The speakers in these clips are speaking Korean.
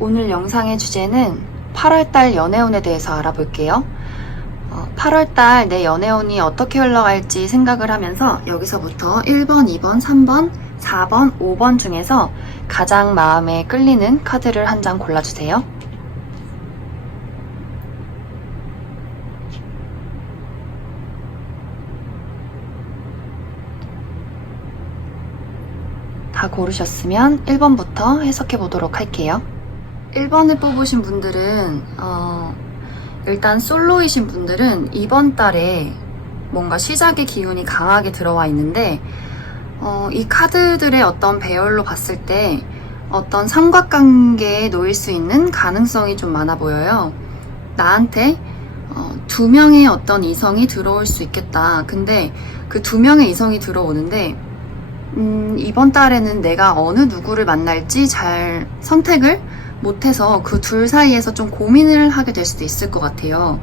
오늘 영상의 주제는 8월달 연애운에 대해서 알아볼게요. 8월달 내 연애운이 어떻게 흘러갈지 생각을 하면서 여기서부터 1번, 2번, 3번, 4번, 5번 중에서 가장 마음에 끌리는 카드를 한 장 골라주세요. 다 고르셨으면 1번부터 해석해 보도록 할게요. 1번을 뽑으신 분들은 일단 솔로이신 분들은 이번 달에 뭔가 시작의 기운이 강하게 들어와 있는데 이 카드들의 어떤 배열로 봤을 때 어떤 삼각관계에 놓일 수 있는 가능성이 좀 많아 보여요. 나한테 2명의 어떤 이성이 들어올 수 있겠다. 근데 그 2명의 이성이 들어오는데 이번 달에는 내가 어느 누구를 만날지 잘 선택을 못해서 그 둘 사이에서 좀 고민을 하게 될 수도 있을 것 같아요.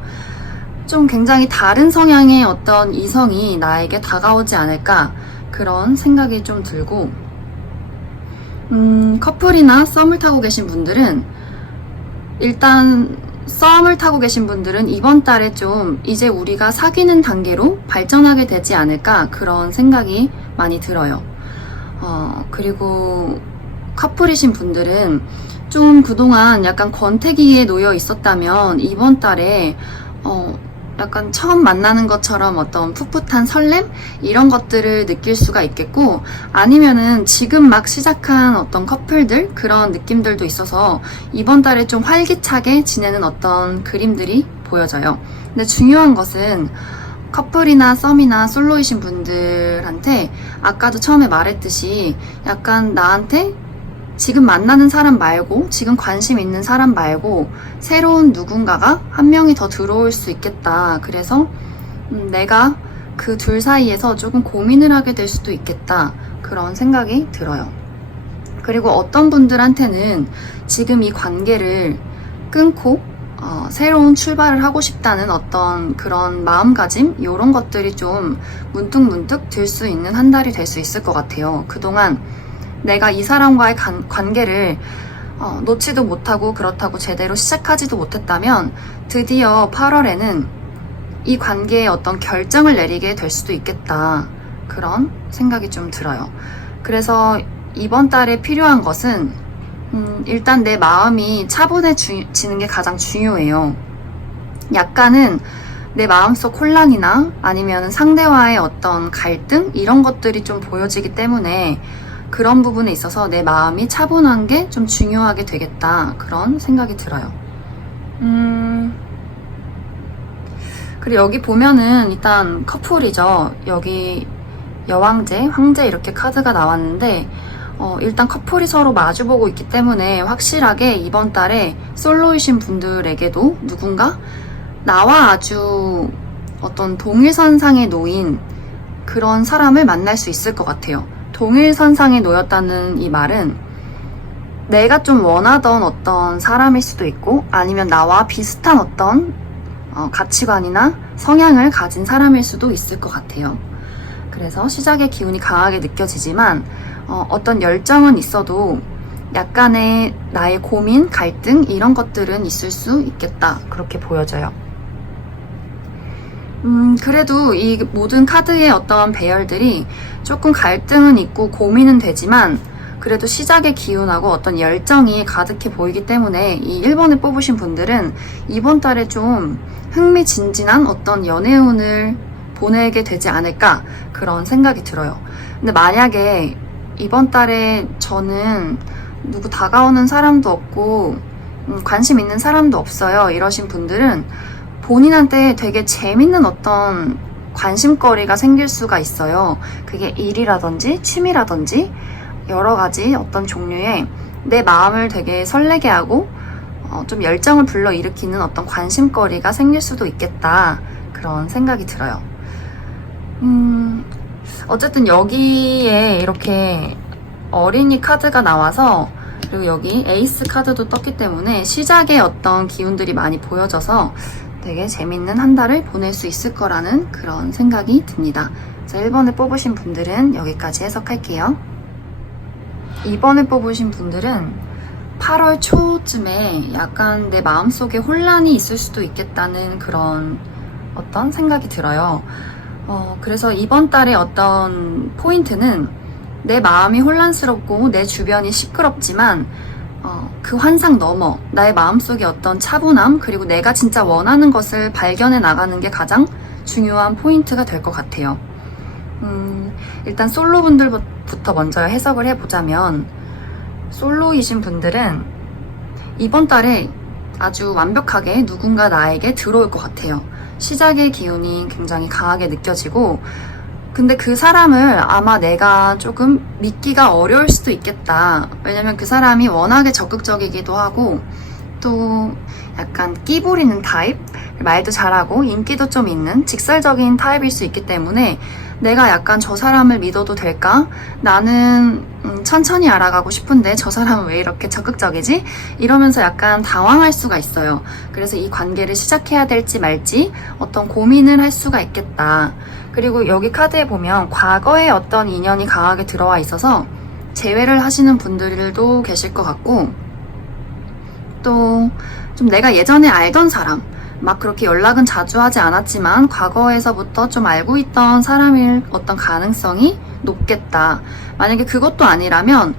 좀 굉장히 다른 성향의 어떤 이성이 나에게 다가오지 않을까 그런 생각이 좀 들고 커플이나 썸을 타고 계신 분들은 일단 썸을 타고 계신 분들은 이번 달에 좀 이제 우리가 사귀는 단계로 발전하게 되지 않을까 그런 생각이 많이 들어요. 그리고 커플이신 분들은 좀 그동안 약간 권태기에 놓여 있었다면 이번 달에 약간 처음 만나는 것처럼 어떤 풋풋한 설렘? 이런 것들을 느낄 수가 있겠고 아니면은 지금 막 시작한 어떤 커플들 그런 느낌들도 있어서 이번 달에 좀 활기차게 지내는 어떤 그림들이 보여져요. 근데 중요한 것은 커플이나 썸이나 솔로이신 분들한테 아까도 처음에 말했듯이 약간 나한테 지금 만나는 사람 말고 지금 관심 있는 사람 말고 새로운 누군가가 한 명이 더 들어올 수 있겠다. 그래서 내가 그 둘 사이에서 조금 고민을 하게 될 수도 있겠다. 그런 생각이 들어요. 그리고 어떤 분들한테는 지금 이 관계를 끊고 새로운 출발을 하고 싶다는 어떤 그런 마음가짐 이런 것들이 좀 문득문득 들 수 있는 한 달이 될 수 있을 것 같아요. 그동안 내가 이 사람과의 관계를 놓지도 못하고 그렇다고 제대로 시작하지도 못했다면 드디어 8월에는 이 관계에 어떤 결정을 내리게 될 수도 있겠다. 그런 생각이 좀 들어요. 그래서 이번 달에 필요한 것은 일단 내 마음이 차분해지는 게 가장 중요해요. 약간은 내 마음속 혼란이나 아니면 상대와의 어떤 갈등 이런 것들이 좀 보여지기 때문에 그런 부분에 있어서 내 마음이 차분한 게 좀 중요하게 되겠다 그런 생각이 들어요. 그리고 여기 보면은 일단 커플이죠. 여기 여왕제, 황제 이렇게 카드가 나왔는데 일단 커플이 서로 마주보고 있기 때문에 확실하게 이번 달에 솔로이신 분들에게도 누군가 나와 아주 어떤 동일선상에 놓인 그런 사람을 만날 수 있을 것 같아요. 동일선상에 놓였다는 이 말은 내가 좀 원하던 어떤 사람일 수도 있고 아니면 나와 비슷한 어떤 가치관이나 성향을 가진 사람일 수도 있을 것 같아요. 그래서 시작의 기운이 강하게 느껴지지만 어떤 열정은 있어도 약간의 나의 고민, 갈등 이런 것들은 있을 수 있겠다 그렇게 보여져요. 그래도 이 모든 카드의 어떤 배열들이 조금 갈등은 있고 고민은 되지만 그래도 시작의 기운하고 어떤 열정이 가득해 보이기 때문에 이 1번을 뽑으신 분들은 이번 달에 좀 흥미진진한 어떤 연애운을 보내게 되지 않을까 그런 생각이 들어요. 근데 만약에 이번 달에 저는 누구 다가오는 사람도 없고 관심 있는 사람도 없어요 이러신 분들은 본인한테 되게 재밌는 어떤 관심거리가 생길 수가 있어요. 그게 일이라든지 취미라든지 여러 가지 어떤 종류의 내 마음을 되게 설레게 하고 좀 열정을 불러일으키는 어떤 관심거리가 생길 수도 있겠다 그런 생각이 들어요. 어쨌든 여기에 이렇게 어린이 카드가 나와서 그리고 여기 에이스 카드도 떴기 때문에 시작의 어떤 기운들이 많이 보여져서 되게 재밌는 한 달을 보낼 수 있을 거라는 그런 생각이 듭니다. 자, 1번을 뽑으신 분들은 여기까지 해석할게요. 2번을 뽑으신 분들은 8월 초쯤에 약간 내 마음속에 혼란이 있을 수도 있겠다는 그런 어떤 생각이 들어요. 그래서 이번 달에 어떤 포인트는 내 마음이 혼란스럽고 내 주변이 시끄럽지만 그 환상 넘어 나의 마음속에 어떤 차분함 그리고 내가 진짜 원하는 것을 발견해 나가는 게 가장 중요한 포인트가 될 것 같아요. 일단 솔로분들부터 먼저 해석을 해보자면 솔로이신 분들은 이번 달에 아주 완벽하게 누군가 나에게 들어올 것 같아요. 시작의 기운이 굉장히 강하게 느껴지고 근데 그 사람을 아마 내가 조금 믿기가 어려울 수도 있겠다. 왜냐면 그 사람이 워낙에 적극적이기도 하고 또 약간 끼 부리는 타입? 말도 잘하고 인기도 좀 있는 직설적인 타입일 수 있기 때문에 내가 약간 저 사람을 믿어도 될까? 나는 천천히 알아가고 싶은데 저 사람은 왜 이렇게 적극적이지? 이러면서 약간 당황할 수가 있어요. 그래서 이 관계를 시작해야 될지 말지 어떤 고민을 할 수가 있겠다. 그리고 여기 카드에 보면 과거에 어떤 인연이 강하게 들어와 있어서 재회를 하시는 분들도 계실 것 같고 또 좀 내가 예전에 알던 사람 막 그렇게 연락은 자주 하지 않았지만 과거에서부터 좀 알고 있던 사람일 어떤 가능성이 높겠다. 만약에 그것도 아니라면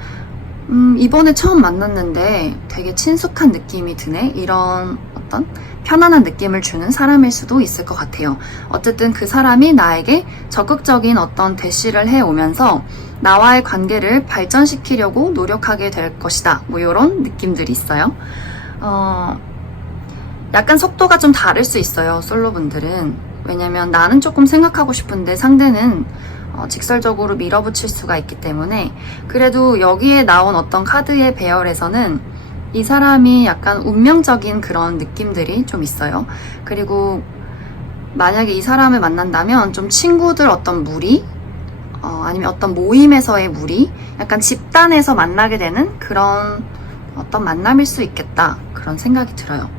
이번에 처음 만났는데 되게 친숙한 느낌이 드네. 이런 어떤 편안한 느낌을 주는 사람일 수도 있을 것 같아요. 어쨌든 그 사람이 나에게 적극적인 어떤 대시를 해오면서 나와의 관계를 발전시키려고 노력하게 될 것이다. 뭐 이런 느낌들이 있어요. 약간 속도가 좀 다를 수 있어요, 솔로분들은. 왜냐면 나는 조금 생각하고 싶은데 상대는 직설적으로 밀어붙일 수가 있기 때문에 그래도 여기에 나온 어떤 카드의 배열에서는 이 사람이 약간 운명적인 그런 느낌들이 좀 있어요. 그리고 만약에 이 사람을 만난다면 좀 친구들 어떤 무리 아니면 어떤 모임에서의 무리 약간 집단에서 만나게 되는 그런 어떤 만남일 수 있겠다 그런 생각이 들어요.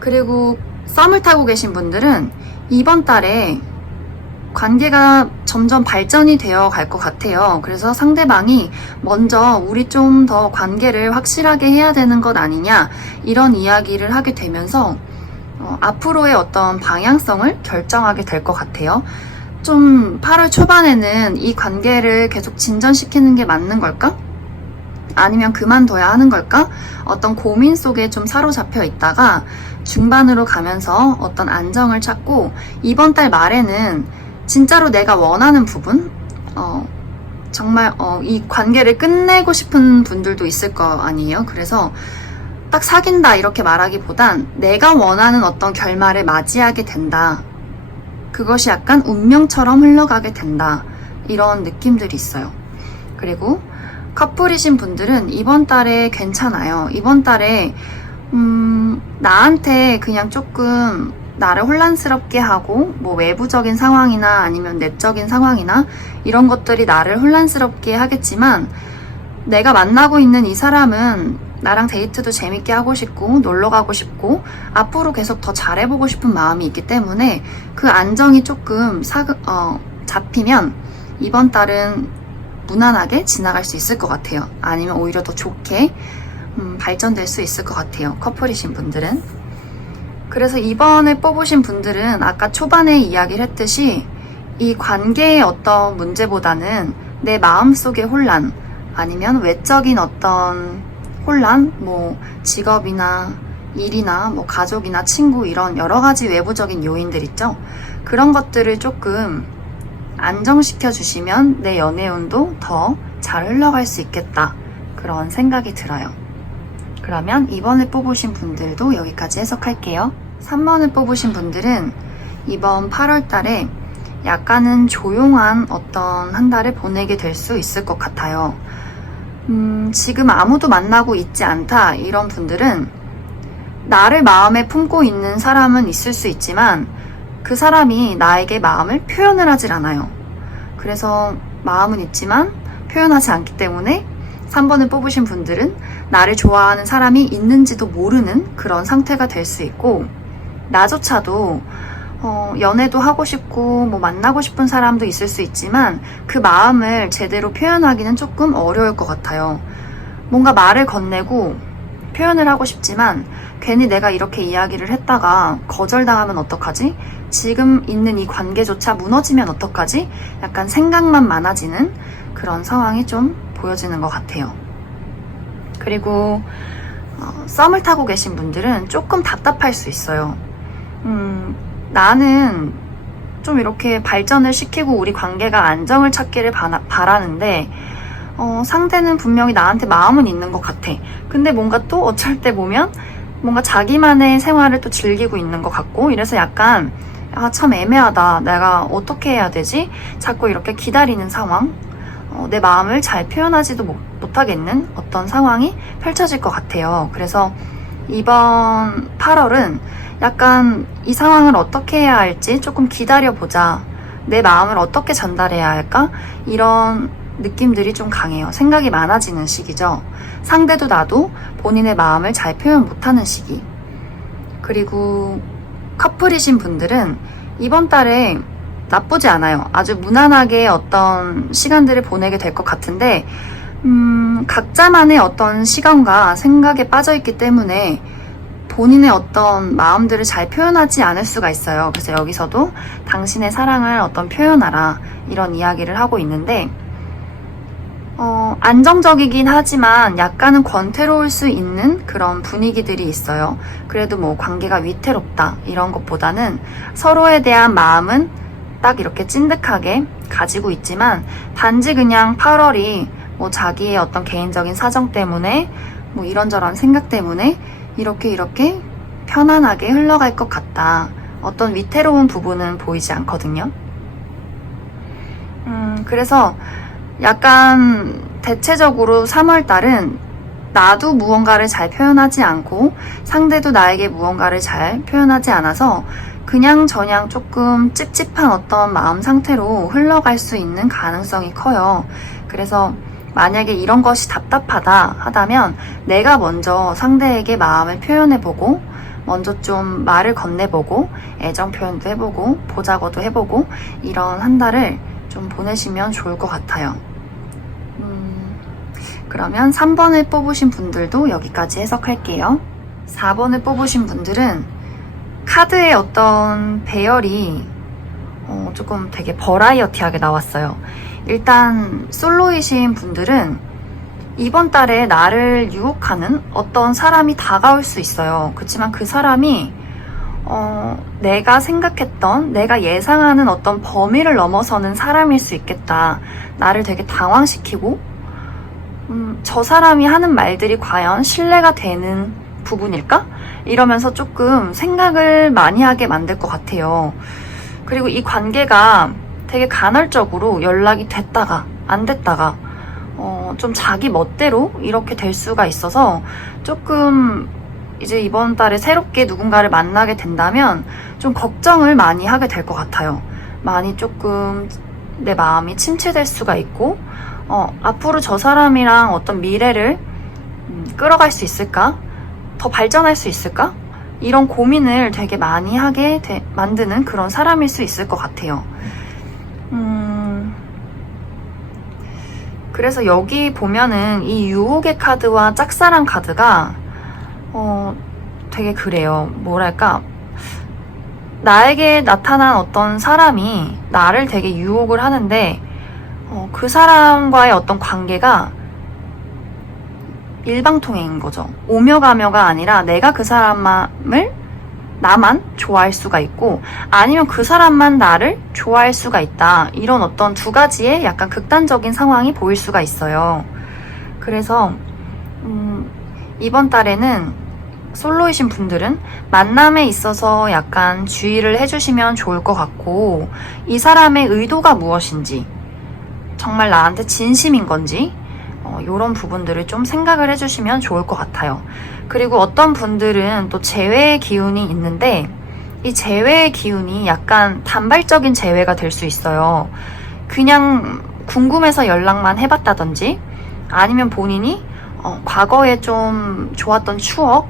그리고 썸을 타고 계신 분들은 이번 달에 관계가 점점 발전이 되어 갈 것 같아요. 그래서 상대방이 먼저 우리 좀 더 관계를 확실하게 해야 되는 것 아니냐 이런 이야기를 하게 되면서 앞으로의 어떤 방향성을 결정하게 될 것 같아요. 좀 8월 초반에는 이 관계를 계속 진전시키는 게 맞는 걸까? 아니면 그만둬야 하는 걸까? 어떤 고민 속에 좀 사로잡혀 있다가 중반으로 가면서 어떤 안정을 찾고 이번 달 말에는 진짜로 내가 원하는 부분? 정말 이 관계를 끝내고 싶은 분들도 있을 거 아니에요? 그래서 딱 사귄다 이렇게 말하기보단 내가 원하는 어떤 결말을 맞이하게 된다. 그것이 약간 운명처럼 흘러가게 된다. 이런 느낌들이 있어요. 그리고 커플이신 분들은 이번 달에 괜찮아요. 이번 달에 나한테 그냥 조금 나를 혼란스럽게 하고 뭐 외부적인 상황이나 아니면 내적인 상황이나 이런 것들이 나를 혼란스럽게 하겠지만 내가 만나고 있는 이 사람은 나랑 데이트도 재밌게 하고 싶고 놀러 가고 싶고 앞으로 계속 더 잘해보고 싶은 마음이 있기 때문에 그 안정이 조금 잡히면 이번 달은 무난하게 지나갈 수 있을 것 같아요. 아니면 오히려 더 좋게 발전될 수 있을 것 같아요. 커플이신 분들은. 그래서 이번에 뽑으신 분들은 아까 초반에 이야기를 했듯이 이 관계의 어떤 문제보다는 내 마음속의 혼란 아니면 외적인 어떤 혼란, 뭐 직업이나 일이나 뭐 가족이나 친구 이런 여러 가지 외부적인 요인들 있죠. 그런 것들을 조금 안정시켜 주시면 내 연애운도 더 잘 흘러갈 수 있겠다. 그런 생각이 들어요. 그러면 2번을 뽑으신 분들도 여기까지 해석할게요. 3번을 뽑으신 분들은 이번 8월 달에 약간은 조용한 어떤 한 달을 보내게 될 수 있을 것 같아요. 지금 아무도 만나고 있지 않다 이런 분들은 나를 마음에 품고 있는 사람은 있을 수 있지만 그 사람이 나에게 마음을 표현을 하질 않아요. 그래서 마음은 있지만 표현하지 않기 때문에 3번을 뽑으신 분들은 나를 좋아하는 사람이 있는지도 모르는 그런 상태가 될 수 있고 나조차도 연애도 하고 싶고 뭐 만나고 싶은 사람도 있을 수 있지만 그 마음을 제대로 표현하기는 조금 어려울 것 같아요. 뭔가 말을 건네고 표현을 하고 싶지만 괜히 내가 이렇게 이야기를 했다가 거절당하면 어떡하지? 지금 있는 이 관계조차 무너지면 어떡하지? 약간 생각만 많아지는 그런 상황이 좀 보여지는 것 같아요. 그리고 썸을 타고 계신 분들은 조금 답답할 수 있어요. 나는 좀 이렇게 발전을 시키고 우리 관계가 안정을 찾기를 바라는데 상대는 분명히 나한테 마음은 있는 것 같아. 근데 뭔가 또 어쩔 때 보면 뭔가 자기만의 생활을 또 즐기고 있는 것 같고, 이래서 약간 참 애매하다. 내가 어떻게 해야 되지? 자꾸 이렇게 기다리는 상황, 내 마음을 잘 표현하지도 못하겠는 어떤 상황이 펼쳐질 것 같아요. 그래서 이번 8월은 약간 이 상황을 어떻게 해야 할지 조금 기다려보자. 내 마음을 어떻게 전달해야 할까? 이런 느낌들이 좀 강해요. 생각이 많아지는 시기죠. 상대도 나도 본인의 마음을 잘 표현 못하는 시기. 그리고 커플이신 분들은 이번 달에 나쁘지 않아요. 아주 무난하게 어떤 시간들을 보내게 될 것 같은데 각자만의 어떤 시간과 생각에 빠져있기 때문에 본인의 어떤 마음들을 잘 표현하지 않을 수가 있어요. 그래서 여기서도 당신의 사랑을 어떤 표현하라, 이런 이야기를 하고 있는데 안정적이긴 하지만 약간은 권태로울 수 있는 그런 분위기들이 있어요. 그래도 뭐 관계가 위태롭다 이런 것보다는 서로에 대한 마음은 딱 이렇게 찐득하게 가지고 있지만, 단지 그냥 8월이 뭐 자기의 어떤 개인적인 사정 때문에 뭐 이런저런 생각 때문에 이렇게 편안하게 흘러갈 것 같다. 어떤 위태로운 부분은 보이지 않거든요. 그래서 약간 대체적으로 3월달은 나도 무언가를 잘 표현하지 않고 상대도 나에게 무언가를 잘 표현하지 않아서 그냥 저냥 조금 찝찝한 어떤 마음 상태로 흘러갈 수 있는 가능성이 커요. 그래서 만약에 이런 것이 답답하다 하다면 내가 먼저 상대에게 마음을 표현해보고, 먼저 좀 말을 건네보고, 애정 표현도 해보고, 보자고도 해보고, 이런 한 달을 좀 보내시면 좋을 것 같아요. 그러면 3번을 뽑으신 분들도 여기까지 해석할게요. 4번을 뽑으신 분들은 카드의 어떤 배열이 조금 되게 버라이어티하게 나왔어요. 일단 솔로이신 분들은 이번 달에 나를 유혹하는 어떤 사람이 다가올 수 있어요. 그렇지만 그 사람이 내가 생각했던, 내가 예상하는 어떤 범위를 넘어서는 사람일 수 있겠다. 나를 되게 당황시키고 저 사람이 하는 말들이 과연 신뢰가 되는 부분일까? 이러면서 조금 생각을 많이 하게 만들 것 같아요. 그리고 이 관계가 되게 간헐적으로 연락이 됐다가 안 됐다가 좀 자기 멋대로 이렇게 될 수가 있어서 조금 이제 이번 달에 새롭게 누군가를 만나게 된다면 좀 걱정을 많이 하게 될 것 같아요. 많이 조금 내 마음이 침체될 수가 있고 앞으로 저 사람이랑 어떤 미래를 끌어갈 수 있을까? 더 발전할 수 있을까? 이런 고민을 되게 많이 하게 만드는 그런 사람일 수 있을 것 같아요. 그래서 여기 보면은 이 유혹의 카드와 짝사랑 카드가 되게 그래요. 뭐랄까, 나에게 나타난 어떤 사람이 나를 되게 유혹을 하는데 그 사람과의 어떤 관계가 일방통행인 거죠. 오며 가며가 아니라 내가 그 사람을 나만 좋아할 수가 있고, 아니면 그 사람만 나를 좋아할 수가 있다. 이런 어떤 두 가지의 약간 극단적인 상황이 보일 수가 있어요. 그래서 이번 달에는 솔로이신 분들은 만남에 있어서 약간 주의를 해주시면 좋을 것 같고, 이 사람의 의도가 무엇인지, 정말 나한테 진심인 건지 이런 부분들을 좀 생각을 해주시면 좋을 것 같아요. 그리고 어떤 분들은 또 재회의 기운이 있는데, 이 재회의 기운이 약간 단발적인 재회가 될 수 있어요. 그냥 궁금해서 연락만 해봤다든지, 아니면 본인이 과거에 좀 좋았던 추억,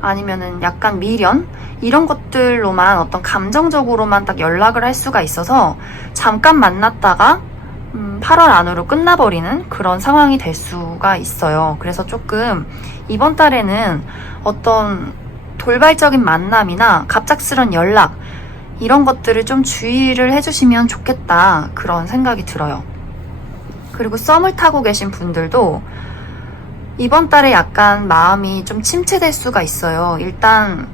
아니면은 약간 미련, 이런 것들로만 어떤 감정적으로만 딱 연락을 할 수가 있어서 잠깐 만났다가 8월 안으로 끝나버리는 그런 상황이 될 수가 있어요. 그래서 조금 이번 달에는 어떤 돌발적인 만남이나 갑작스런 연락 이런 것들을 좀 주의를 해주시면 좋겠다 그런 생각이 들어요. 그리고 썸을 타고 계신 분들도 이번 달에 약간 마음이 좀 침체될 수가 있어요. 일단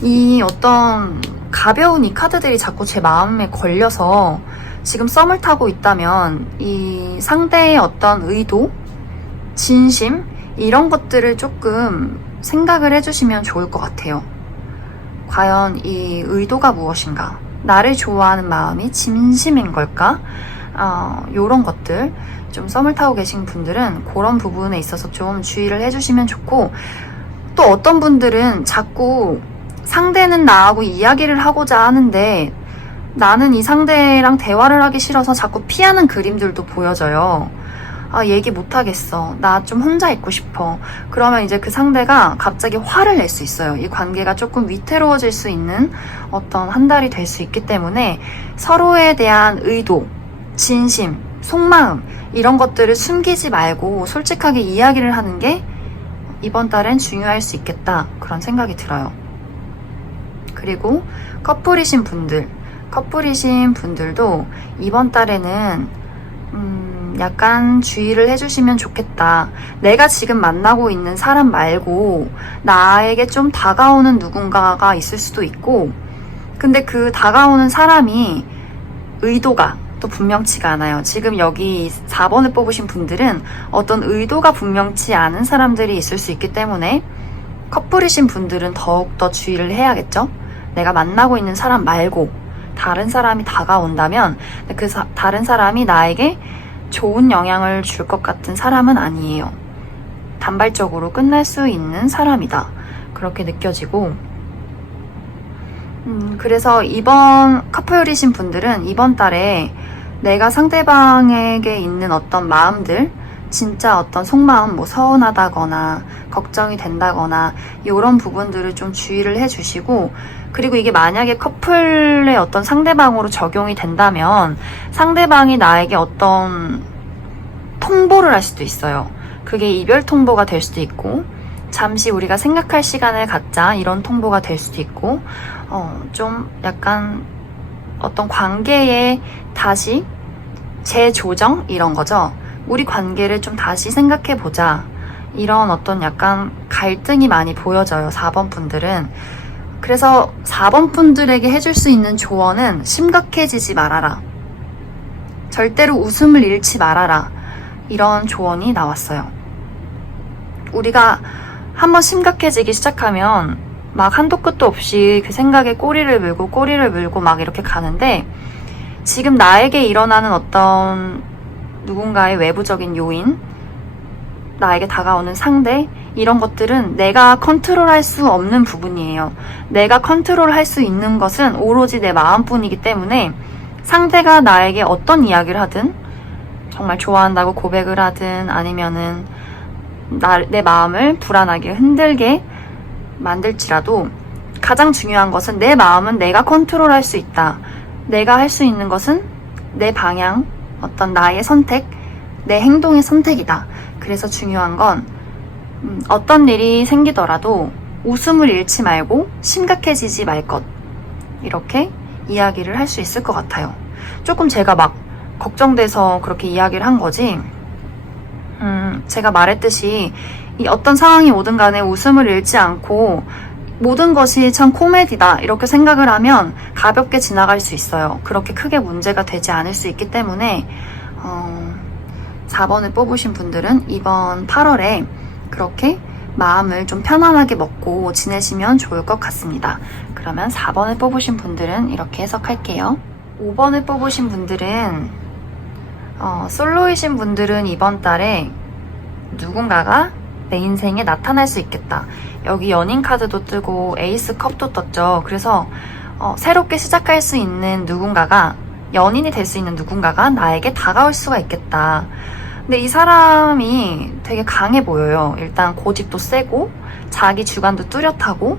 이 어떤 가벼운 이 카드들이 자꾸 제 마음에 걸려서 지금 썸을 타고 있다면 이 상대의 어떤 의도, 진심 이런 것들을 조금 생각을 해주시면 좋을 것 같아요. 과연 이 의도가 무엇인가? 나를 좋아하는 마음이 진심인 걸까? 요런 것들 좀 썸을 타고 계신 분들은 그런 부분에 있어서 좀 주의를 해주시면 좋고, 또 어떤 분들은 자꾸 상대는 나하고 이야기를 하고자 하는데 나는 이 상대랑 대화를 하기 싫어서 자꾸 피하는 그림들도 보여져요. 얘기 못하겠어. 나 좀 혼자 있고 싶어. 그러면 이제 그 상대가 갑자기 화를 낼 수 있어요. 이 관계가 조금 위태로워질 수 있는 어떤 한 달이 될 수 있기 때문에 서로에 대한 의도, 진심, 속마음 이런 것들을 숨기지 말고 솔직하게 이야기를 하는 게 이번 달엔 중요할 수 있겠다 그런 생각이 들어요. 그리고 커플이신 분들도 이번 달에는 약간 주의를 해주시면 좋겠다. 내가 지금 만나고 있는 사람 말고 나에게 좀 다가오는 누군가가 있을 수도 있고, 근데 그 다가오는 사람이 의도가 또 분명치가 않아요. 지금 여기 4번을 뽑으신 분들은 어떤 의도가 분명치 않은 사람들이 있을 수 있기 때문에 커플이신 분들은 더욱더 주의를 해야겠죠? 내가 만나고 있는 사람 말고 다른 사람이 다가온다면 그 다른 사람이 나에게 좋은 영향을 줄 것 같은 사람은 아니에요. 단발적으로 끝날 수 있는 사람이다. 그렇게 느껴지고, 그래서 이번 커플이신 분들은 이번 달에 내가 상대방에게 있는 어떤 마음들, 진짜 어떤 속마음, 뭐 서운하다거나 걱정이 된다거나 이런 부분들을 좀 주의를 해주시고, 그리고 이게 만약에 커플의 어떤 상대방으로 적용이 된다면 상대방이 나에게 어떤 통보를 할 수도 있어요. 그게 이별 통보가 될 수도 있고, 잠시 우리가 생각할 시간을 갖자 이런 통보가 될 수도 있고, 좀 약간 어떤 관계에 다시 재조정 이런 거죠. 우리 관계를 좀 다시 생각해보자 이런 어떤 약간 갈등이 많이 보여져요, 4번 분들은. 그래서 4번 분들에게 해줄 수 있는 조언은 심각해지지 말아라. 절대로 웃음을 잃지 말아라. 이런 조언이 나왔어요. 우리가 한번 심각해지기 시작하면 막 한도 끝도 없이 그 생각에 꼬리를 물고 막 이렇게 가는데, 지금 나에게 일어나는 어떤 누군가의 외부적인 요인, 나에게 다가오는 상대, 이런 것들은 내가 컨트롤할 수 없는 부분이에요. 내가 컨트롤할 수 있는 것은 오로지 내 마음뿐이기 때문에 상대가 나에게 어떤 이야기를 하든, 정말 좋아한다고 고백을 하든 아니면은 내 마음을 불안하게 흔들게 만들지라도 가장 중요한 것은 내 마음은 내가 컨트롤할 수 있다. 내가 할 수 있는 것은 내 방향, 어떤 나의 선택, 내 행동의 선택이다. 그래서 중요한 건 어떤 일이 생기더라도 웃음을 잃지 말고 심각해지지 말 것, 이렇게 이야기를 할 수 있을 것 같아요. 조금 제가 막 걱정돼서 그렇게 이야기를 한 거지, 제가 말했듯이 이 어떤 상황이 오든 간에 웃음을 잃지 않고 모든 것이 참 코미디다 이렇게 생각을 하면 가볍게 지나갈 수 있어요. 그렇게 크게 문제가 되지 않을 수 있기 때문에 4번을 뽑으신 분들은 이번 8월에 그렇게 마음을 좀 편안하게 먹고 지내시면 좋을 것 같습니다. 그러면 4번을 뽑으신 분들은 이렇게 해석할게요. 5번을 뽑으신 분들은 솔로이신 분들은 이번 달에 누군가가 내 인생에 나타날 수 있겠다. 여기 연인 카드도 뜨고 에이스 컵도 떴죠. 그래서 새롭게 시작할 수 있는 누군가가, 연인이 될 수 있는 누군가가 나에게 다가올 수가 있겠다. 근데 이 사람이 되게 강해 보여요. 일단 고집도 세고 자기 주관도 뚜렷하고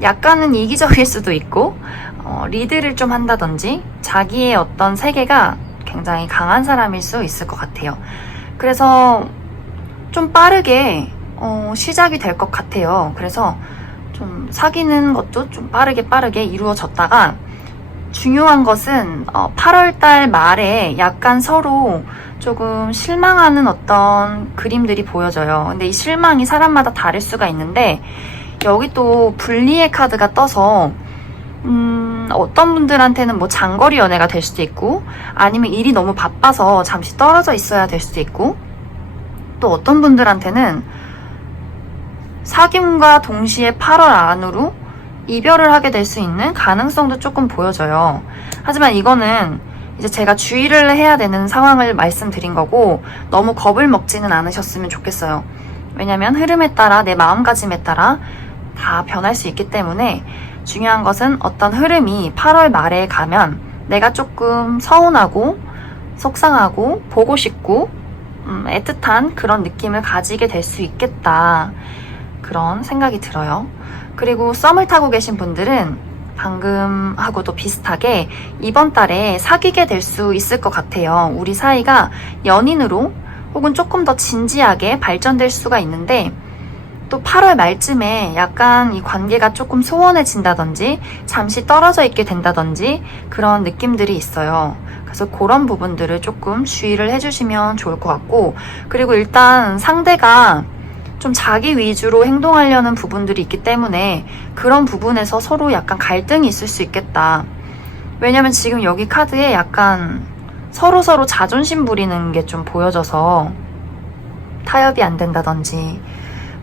약간은 이기적일 수도 있고 리드를 좀 한다든지 자기의 어떤 세계가 굉장히 강한 사람일 수 있을 것 같아요. 그래서 좀 빠르게 시작이 될 것 같아요. 그래서 좀 사귀는 것도 좀 빠르게 이루어졌다가 중요한 것은 8월달 말에 약간 서로 조금 실망하는 어떤 그림들이 보여져요. 근데 이 실망이 사람마다 다를 수가 있는데 여기 또 분리의 카드가 떠서 어떤 분들한테는 뭐 장거리 연애가 될 수도 있고 아니면 일이 너무 바빠서 잠시 떨어져 있어야 될 수도 있고 또 어떤 분들한테는 사귐과 동시에 8월 안으로 이별을 하게 될 수 있는 가능성도 조금 보여져요. 하지만 이거는 이제 제가 주의를 해야 되는 상황을 말씀드린 거고 너무 겁을 먹지는 않으셨으면 좋겠어요. 왜냐면 흐름에 따라 내 마음가짐에 따라 다 변할 수 있기 때문에 중요한 것은 어떤 흐름이 8월 말에 가면 내가 조금 서운하고 속상하고 보고 싶고 애틋한 그런 느낌을 가지게 될 수 있겠다. 그런 생각이 들어요. 그리고 썸을 타고 계신 분들은 방금 하고도 비슷하게 이번 달에 사귀게 될 수 있을 것 같아요. 우리 사이가 연인으로 혹은 조금 더 진지하게 발전될 수가 있는데 또 8월 말쯤에 약간 이 관계가 조금 소원해진다든지 잠시 떨어져 있게 된다든지 그런 느낌들이 있어요. 그래서 그런 부분들을 조금 주의를 해주시면 좋을 것 같고 그리고 일단 상대가 좀 자기 위주로 행동하려는 부분들이 있기 때문에 그런 부분에서 서로 약간 갈등이 있을 수 있겠다. 왜냐면 지금 여기 카드에 약간 서로 자존심 부리는 게 좀 보여져서 타협이 안 된다든지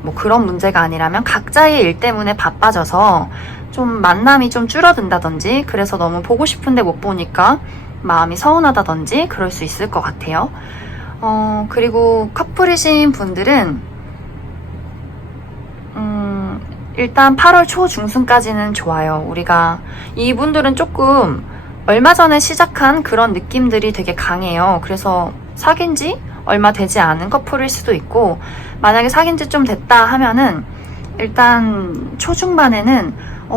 뭐 그런 문제가 아니라면 각자의 일 때문에 바빠져서 좀 만남이 좀 줄어든다든지 그래서 너무 보고 싶은데 못 보니까 마음이 서운하다든지 그럴 수 있을 것 같아요. 그리고 커플이신 분들은 일단 8월 초 중순까지는 좋아요. 우리가 이분들은 조금 얼마 전에 시작한 그런 느낌들이 되게 강해요. 그래서 사귄 지 얼마 되지 않은 커플일 수도 있고 만약에 사귄 지 좀 됐다 하면은 일단 초중반에는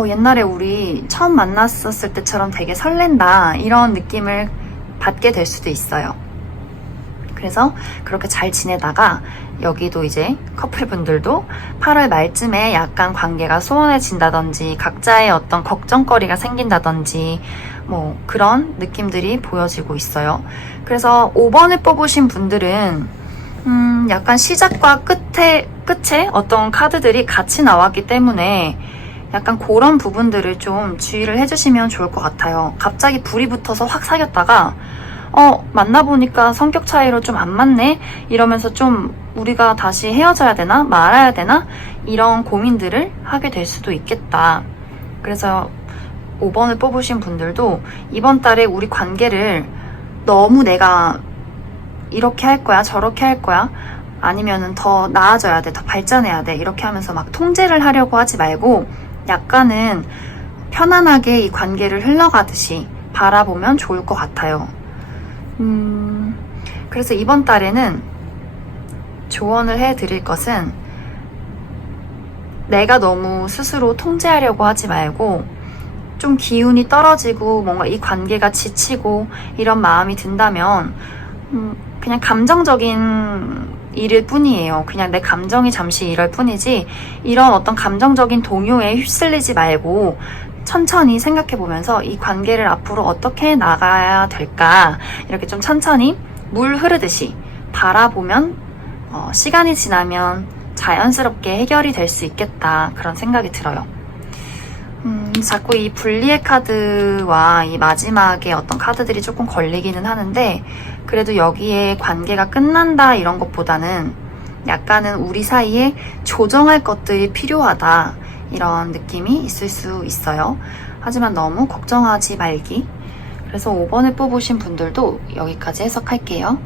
옛날에 우리 처음 만났었을 때처럼 되게 설렌다 이런 느낌을 받게 될 수도 있어요. 그래서 그렇게 잘 지내다가 여기도 이제 커플분들도 8월 말쯤에 약간 관계가 소원해진다든지 각자의 어떤 걱정거리가 생긴다든지 뭐 그런 느낌들이 보여지고 있어요. 그래서 5번을 뽑으신 분들은 약간 시작과 끝에 어떤 카드들이 같이 나왔기 때문에 약간 그런 부분들을 좀 주의를 해주시면 좋을 것 같아요. 갑자기 불이 붙어서 확 사귀었다가 만나보니까 성격 차이로 좀 안 맞네? 이러면서 좀 우리가 다시 헤어져야 되나? 말아야 되나? 이런 고민들을 하게 될 수도 있겠다. 그래서 5번을 뽑으신 분들도 이번 달에 우리 관계를 너무 내가 이렇게 할 거야, 저렇게 할 거야, 아니면은 더 나아져야 돼, 더 발전해야 돼, 이렇게 하면서 막 통제를 하려고 하지 말고 약간은 편안하게 이 관계를 흘러가듯이 바라보면 좋을 것 같아요. 그래서 이번 달에는 조언을 해드릴 것은 내가 너무 스스로 통제하려고 하지 말고 좀 기운이 떨어지고 뭔가 이 관계가 지치고 이런 마음이 든다면 그냥 감정적인 일일 뿐이에요. 그냥 내 감정이 잠시 이럴 뿐이지 이런 어떤 감정적인 동요에 휩쓸리지 말고 천천히 생각해보면서 이 관계를 앞으로 어떻게 나가야 될까 이렇게 좀 천천히 물 흐르듯이 바라보면 시간이 지나면 자연스럽게 해결이 될 수 있겠다 그런 생각이 들어요. 자꾸 이 분리의 카드와 이 마지막에 어떤 카드들이 조금 걸리기는 하는데 그래도 여기에 관계가 끝난다 이런 것보다는 약간은 우리 사이에 조정할 것들이 필요하다 이런 느낌이 있을 수 있어요. 하지만 너무 걱정하지 말기. 그래서 5번을 뽑으신 분들도 여기까지 해석할게요.